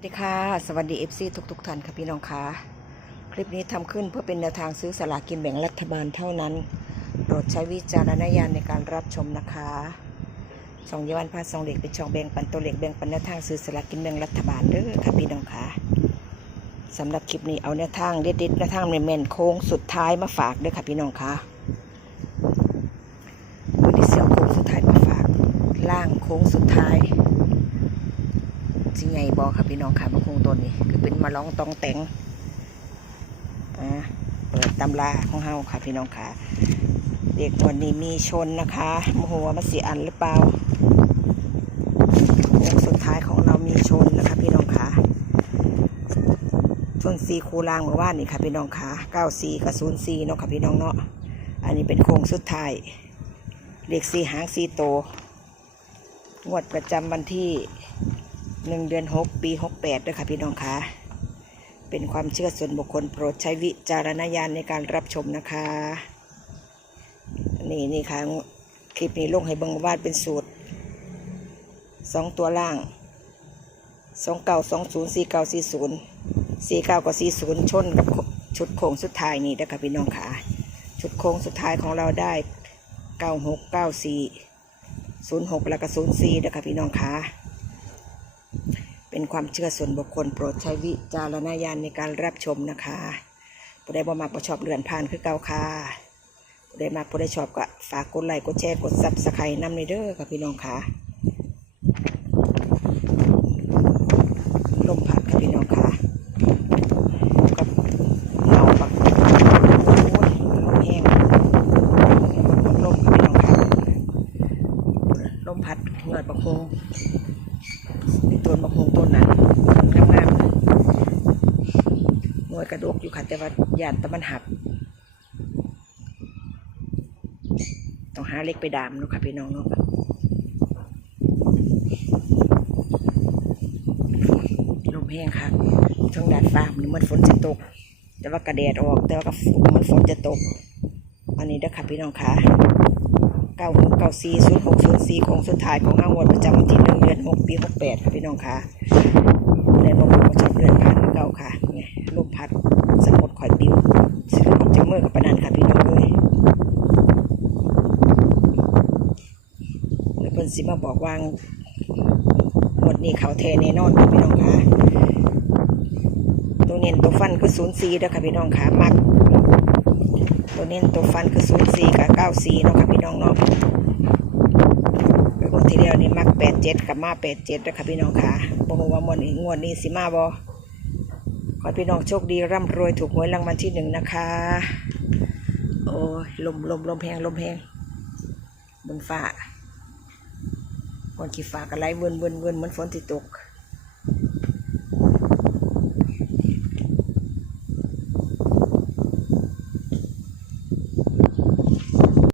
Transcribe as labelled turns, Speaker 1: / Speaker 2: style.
Speaker 1: สวัสดีค่ะ สวัสดีเอฟซีทุกๆท่านค่ะพี่น้องค่ะ คลิปนี้ทำขึ้นเพื่อเป็นแนวทางซื้อสลากกินแบ่งรัฐบาลเท่านั้น โปรดใช้วิจารณญาณในการรับชมนะคะช่องเยาวันพาสองเล็กเป็นช่องแบ่งปันตัวเล็กแบ่งปันแนวทางซื้อสลากกินแบ่งรัฐบาลเด้อค่ะพี่น้องค่ะสำหรับคลิปนี้เอาแนวทางเด็ดๆแนวทางแม่นโค้งสุดท้ายมาฝากเด้อค่ะพี่น้องค่ะวันนี้เสียวโค้งสุดท้ายมาฝาก ล่างโค้งสุดท้าย สิไงบอค่ะพี่น้องค่ะมะคงต้นนี้คือเป็นมะลองตองแตงอ่าเปิดตำราของเฮาค่ะพี่น้องค่ะ เด็กวันนี้มีชนนะคะโมโหว่าเสียอันหรือเปล่าโค้งสุดท้ายของเรามีชนนะคะพี่น้องค่ะชนสีคูรางเมื่อวานนี่ค่ะพี่น้องค่ะเก้าสี่กับศูนย์สี่เนาะค่ะพี่น้องเนาะอันนี้เป็นโค้งสุดท้ายเลขสี่หางสี่โตงวดประจำวันที่ หนึ่งเดือนหกปีหกแปดด้วยค่ะพี่น้องคะเป็นความเชื่อส่วนบุคคลโปรดใช้วิจารณญาณในการรับชมนะคะ นี่นี่ค่ะคลิปนี้ลงให้เบิ่งว่าเป็นสูตรสองตัวล่างสองเก้าสองศูนย์สี่เก้าสี่ศูนย์สี่เก้ากับสี่ศูนย์ชนกับชุดโค้งสุดท้ายนี่นะคะพี่น้องค่ะชุดโค้งสุดท้ายของเราได้เก้าหกเก้าสี่ศูนย์หกแล้วก็ศูนย์สี่นะคะพี่น้องค่ะ เป็นความเชื่อส่วนบุคคลโปรดใช้วิจารณญาณในการรับชมนะคะผู้ใดบ่มาประชอบเรือนผ่านคือเก่าค่ะผู้ใดมาผู้ใดชอบก็ฝากกดไลค์กดแชร์กดซับสไครต์นำในเด้อค่ะพี่น้องค่ะลมพัดค่ะพี่น้องค่ะกับเงาปักโอ้ยลมแห้งลมค่ะพี่น้องค่ะลมพัดเงิดปักโฮงในต้นมะฮงต้นนั้นงามๆหน่วย กระดกอยู่ค่ะแต่ว่าหยาดตะมันหักต้องหาเล็กไปดามเนาะค่ะพี่น้องเนาะลมแห้งค่ะช่องดาดฟ้ามันมันฝนจะตก แต่ว่ากระแดดออก แต่ว่าก็มันฝนจะตกวันนี้เด้อค่ะพี่น้องค่ะเก้าหกเก้าสี่ศูนย์หกศูนย์สี่ของสุดท้ายของห้างวันประจำวันที่หนึ่งเดือนหกปีหกแปดค่ะพี่น้องค่ะในบางประจำเดือนผ่านเก่าค่ะไง ลมพัดสะกดข่อยปิวสิลมจะเมื่อกับปานนันค่ะพี่น้องเลยแล้วเพิ่นสิมาบอกว่างหมดนี้เขาเทแน่นอนค่ะพี่น้องค่ะตัวเน้นตัวฟันคือศูนย์สี่เด้อค่ะพี่น้องค่ะมักตัวเน้นตัวฟันคือศูนย์สี่กับเก้าสี่เนาะค่ะพี่น้องเนาะแล้วก็ทีเดียวนี่มักแปดเจ็ดกับมาแปดเจ็ดนะคะพี่น้องค่ะบอกว่างวดนี้งวดนี้สิมาบอ ขอให้พี่น้องโชคดีร่ำรวยถูกหวยรางวัลที่หนึ่งนะคะ โอ้ยลมลมลมแหงลมแหงบนฟ้าบนขี้ฟ้าก็ไหลเวินเวินเวินเหมือนฝนที่ตก